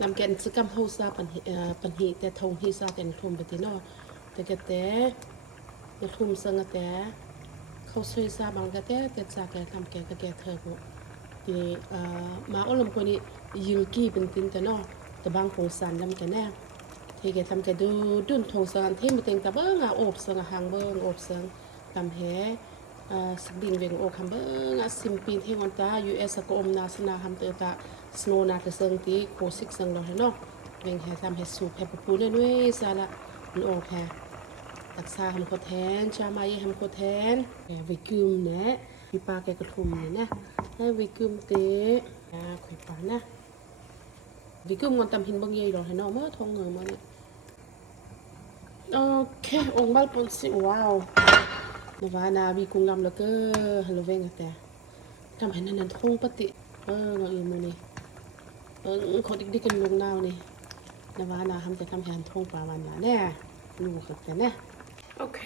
นำแกนสกัมเฮาซาปันหิแต่ทงฮิซาแกนคลุมไปที่นอแต่กแต่ยคลุมสังแต่เขาช่วยซาบางกแต่แต่จากแกทำแกกแกเธอบุทีมาอารมณ์คนนี้ยิลกี้เป็นตินแต่นอแต่บางผงสันลำแกแน่ที่แกทำแกดูดุนทงสันที่มีเต็งตะเบิ้งอบสังหางเบิ้งอบสังตำแหสักดินเวงโอคัมเบอร์ซิมปีนที่วันตา US ก็อมนาสนาฮัมเตอตาสโนนาเกษงตีโคสิกสังเราเนาะเวงแห่ทำให้สูบแห่ปปูเรื่อยๆซาละมันออกแห่ตักซาฮัมโคแทนชามาเยฮัมโคแทนวิกุมเนี่ยมีปลาแกกระทุมเนี่ยนะให้วิกุมเตะคุยปานะวิกุมงอนตำหินบางยี่เราเนาะเมื่อทงเงินมาเนี่ยโอเคองค์บัลปนสิว้าวนวานาบีกุงลำแล้วก็ฮัลโลเวงแต่ทำให้นันทงปฏิมามือนี่คนดิกกันลงนาวนี่นวานาทำจะทำแทนทงปลาวันละแน่ลูกกันแน่โอเค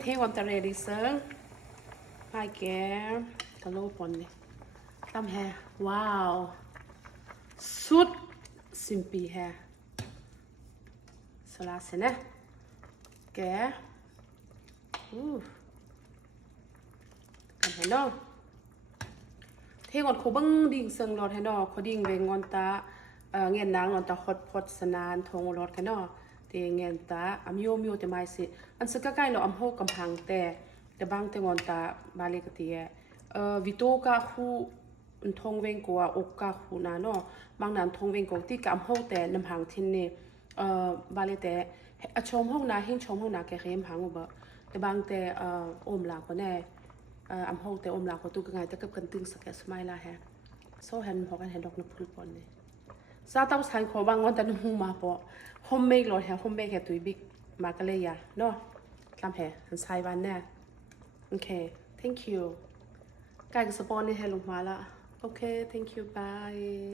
เทวันตะเรดิเซิงไอแกกะโลปอนนี่ทำแฮว้าวสุดซิมปีแฮสลาเสนะแกกันให้น้องเทงอนเขาบังดิ่งเซิงรอดให้น้องเขาดิ่งเวงงอนตาเงียนนางงอนตาฮอดพอดสนานทงรอดกันน้องเตเงียนตาอามโยมโยแต่ไม่สิอันสึกใกล้เราอำโฮกำพังแต่บางแต่งอนตาบาเลกตีวิโตกาคูทงเวงกัวอกกาคูนาน้องบางนั้นทงเวงกัวที่กำโฮแต่น้ำพังทินนี่บาเลแต่ชมห้องนาเฮงชมห้องนาแกเขียมพังบ่แต่บางแต่อมหลักก็แน่อำโฮแต่อมหลักก็ตุกไงแต่กับกันตึงสแกสมัยละแฮโซเห็นพอกันเห็นดอกนกพุลปอนนี่ซาต้องใช้ขอบางวันแต่นุ่มมาปอโฮมเมกหรอแฮโฮมเมกแฮตุยบิ๊กมากันเลยอะเนาะทำแฮหันใช้วันแน่โอเค thank you กายกับสปอนนี่แฮลงมาละโอเค thank you bye